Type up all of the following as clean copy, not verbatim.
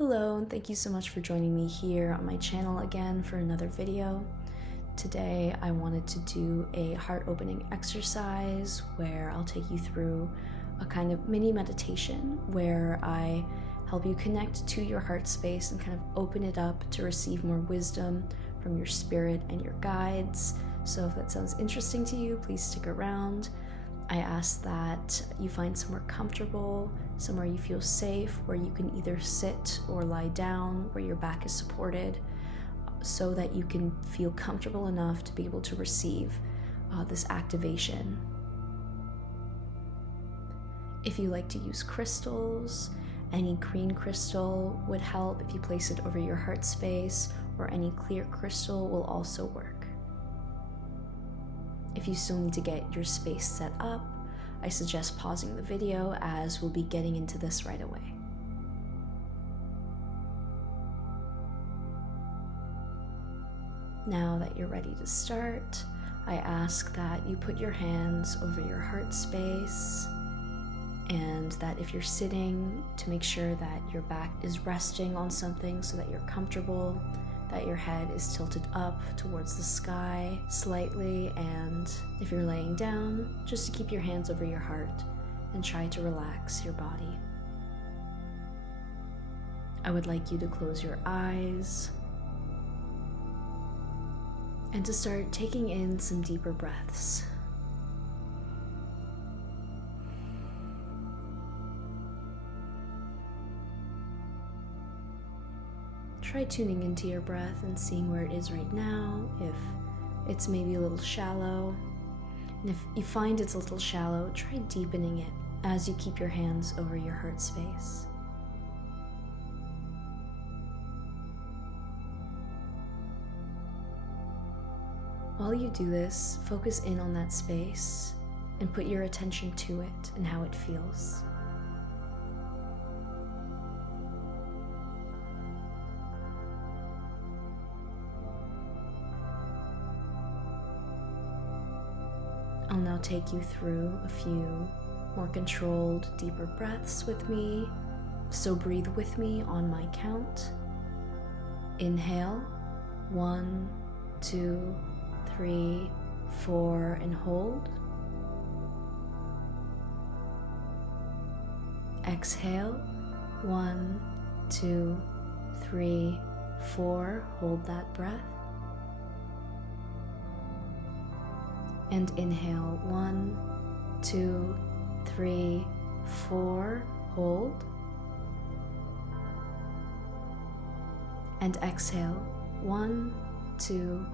Hello, and thank you so much for joining me here on my channel again for another video. Today I wanted to do a heart-opening exercise where I'll take you through a kind of mini meditation where I help you connect to your heart space and kind of open it up to receive more wisdom from your spirit and your guides. So if that sounds interesting to you, please stick around. I ask that you find somewhere comfortable, somewhere you feel safe, where you can either sit or lie down, where your back is supported, so that you can feel comfortable enough to be able to receive this activation. If you like to use crystals, any green crystal would help if you place it over your heart space, or any clear crystal will also work. If you still need to get your space set up, I suggest pausing the video as we'll be getting into this right away. Now that you're ready to start, I ask that you put your hands over your heart space, and that if you're sitting, to make sure that your back is resting on something so that you're comfortable, that your head is tilted up towards the sky slightly, and if you're laying down, just to keep your hands over your heart and try to relax your body. I would like you to close your eyes and to start taking in some deeper breaths. Try tuning into your breath and seeing where it is right now, if it's maybe a little shallow. And if you find it's a little shallow, try deepening it as you keep your hands over your heart space. While you do this, focus in on that space and put your attention to it and how it feels. I'll now take you through a few more controlled, deeper breaths with me. So breathe with me on my count. Inhale, 1, 2, 3, 4, and hold. Exhale, 1, 2, 3, 4, hold that breath. And inhale, 1, 2, 3, 4, hold. And exhale, 1, 2,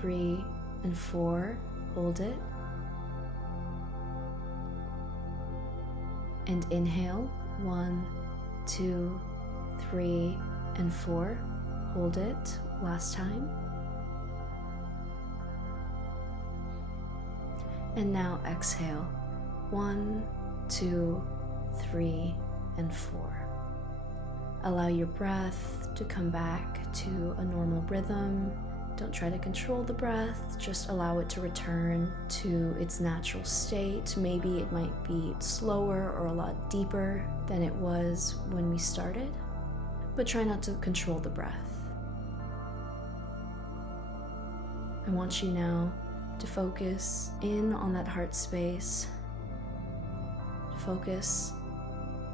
3, and 4, hold it. And inhale, 1, 2, 3, and 4, hold it. Last time. And now exhale, 1, 2, 3, and 4. Allow your breath to come back to a normal rhythm. Don't try to control the breath, just allow it to return to its natural state. Maybe it might be slower or a lot deeper than it was when we started, but try not to control the breath. I want you now to focus in on that heart space, focus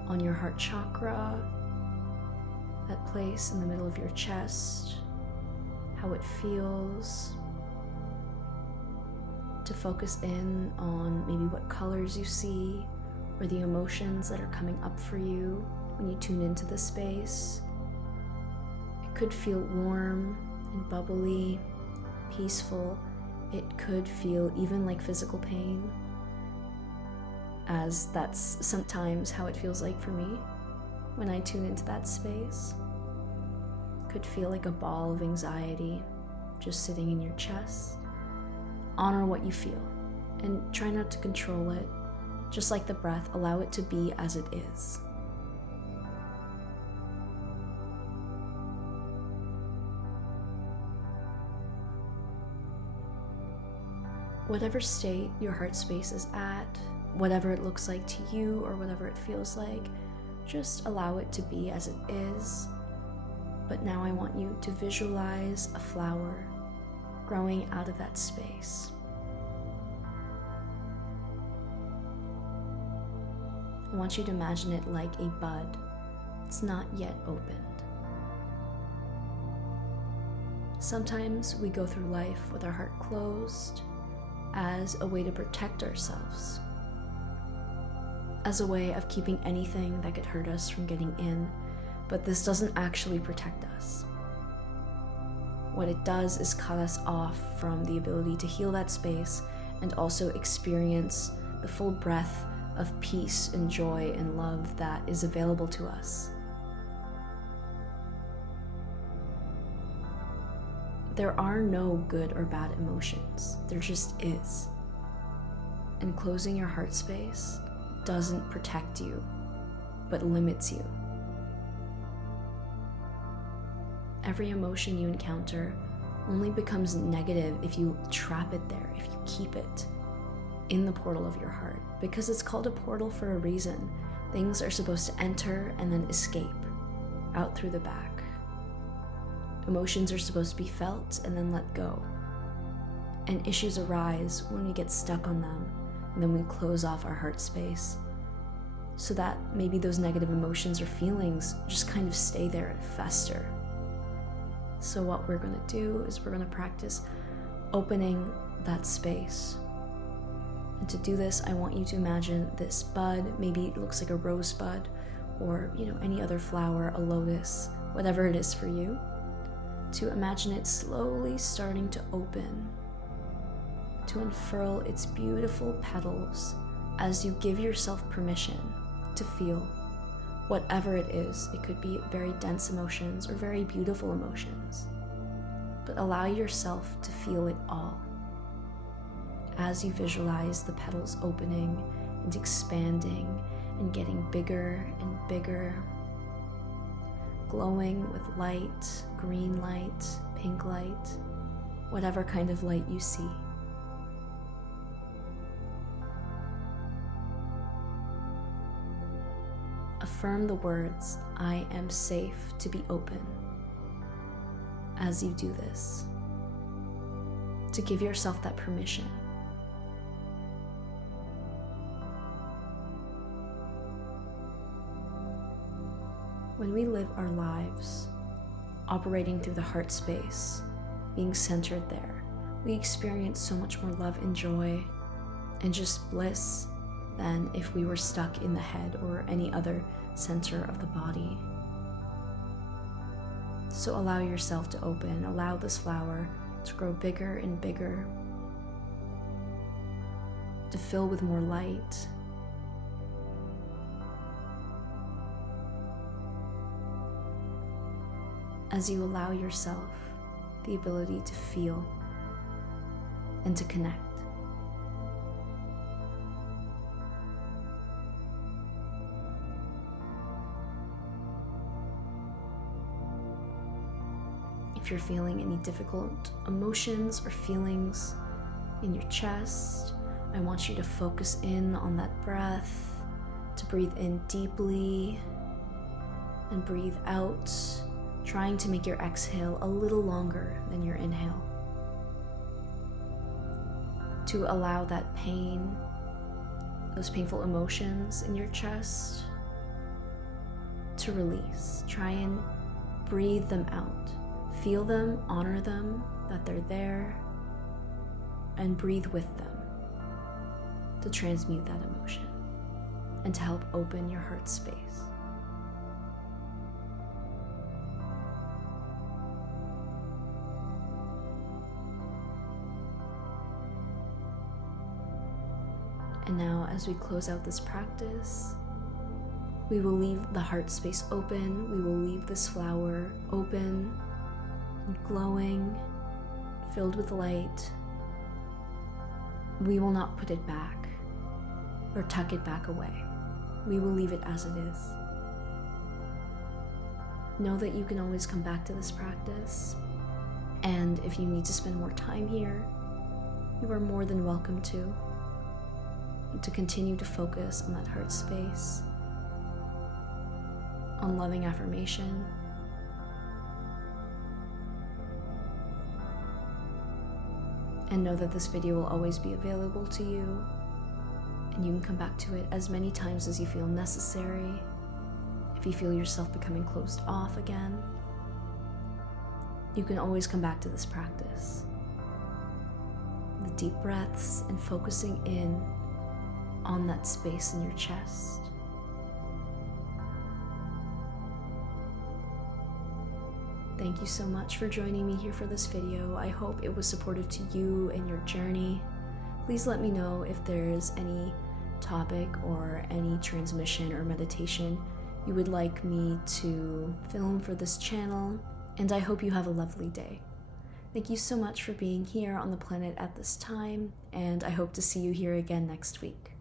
on your heart chakra, that place in the middle of your chest, how it feels, to focus in on maybe what colors you see or the emotions that are coming up for you when you tune into the space. It could feel warm and bubbly, peaceful. It could feel even like physical pain, as that's sometimes how it feels like for me when I tune into that space. It could feel like a ball of anxiety just sitting in your chest. Honor what you feel and try not to control it. Just like the breath, allow it to be as it is. Whatever state your heart space is at, whatever it looks like to you or whatever it feels like, just allow it to be as it is But now I want you to visualize a flower growing out of that space. I want you to imagine it like a bud. It's not yet opened. Sometimes we go through life with our heart closed as a way to protect ourselves, as a way of keeping anything that could hurt us from getting in, but this doesn't actually protect us. What it does is cut us off from the ability to heal that space and also experience the full breadth of peace and joy and love that is available to us. There are no good or bad emotions. There just is. And closing your heart space doesn't protect you, but limits you. Every emotion you encounter only becomes negative if you trap it there, if you keep it in the portal of your heart, because it's called a portal for a reason. Things are supposed to enter and then escape out through the back. Emotions are supposed to be felt and then let go. And issues arise when we get stuck on them, and then we close off our heart space so that maybe those negative emotions or feelings just kind of stay there and fester. So what we're going to do is we're going to practice opening that space. And to do this, I want you to imagine this bud. Maybe it looks like a rosebud or, any other flower, a lotus, whatever it is for you. To imagine it slowly starting to open, to unfurl its beautiful petals as you give yourself permission to feel whatever it is. It could be very dense emotions or very beautiful emotions, but allow yourself to feel it all as you visualize the petals opening and expanding and getting bigger and bigger, glowing with light, green light, pink light, whatever kind of light you see. Affirm the words, "I am safe to be open," as you do this, to give yourself that permission. When we live our lives operating through the heart space, being centered there, we experience so much more love and joy and just bliss than if we were stuck in the head or any other center of the body. So allow yourself to open, allow this flower to grow bigger and bigger, to fill with more light. As you allow yourself the ability to feel and to connect. If you're feeling any difficult emotions or feelings in your chest, I want you to focus in on that breath, to breathe in deeply and breathe out, trying to make your exhale a little longer than your inhale. To allow that pain, those painful emotions in your chest to release. Try and breathe them out. Feel them, honor them, that they're there, and breathe with them to transmute that emotion and to help open your heart space. And now, as we close out this practice, we will leave the heart space open. We will leave this flower open and glowing, filled with light. We will not put it back or tuck it back away. We will leave it as it is. Know that you can always come back to this practice, and if you need to spend more time here, you are more than welcome to continue to focus on that heart space, on loving affirmation, And know that this video will always be available to you, and you can come back to it as many times as you feel necessary. If you feel yourself becoming closed off again, you can always come back to this practice. The deep breaths and focusing in on that space in your chest. Thank you so much for joining me here for this video. I hope it was supportive to you and your journey. Please let me know if there's any topic or any transmission or meditation you would like me to film for this channel, and I hope you have a lovely day. Thank you so much for being here on the planet at this time, and I hope to see you here again next week.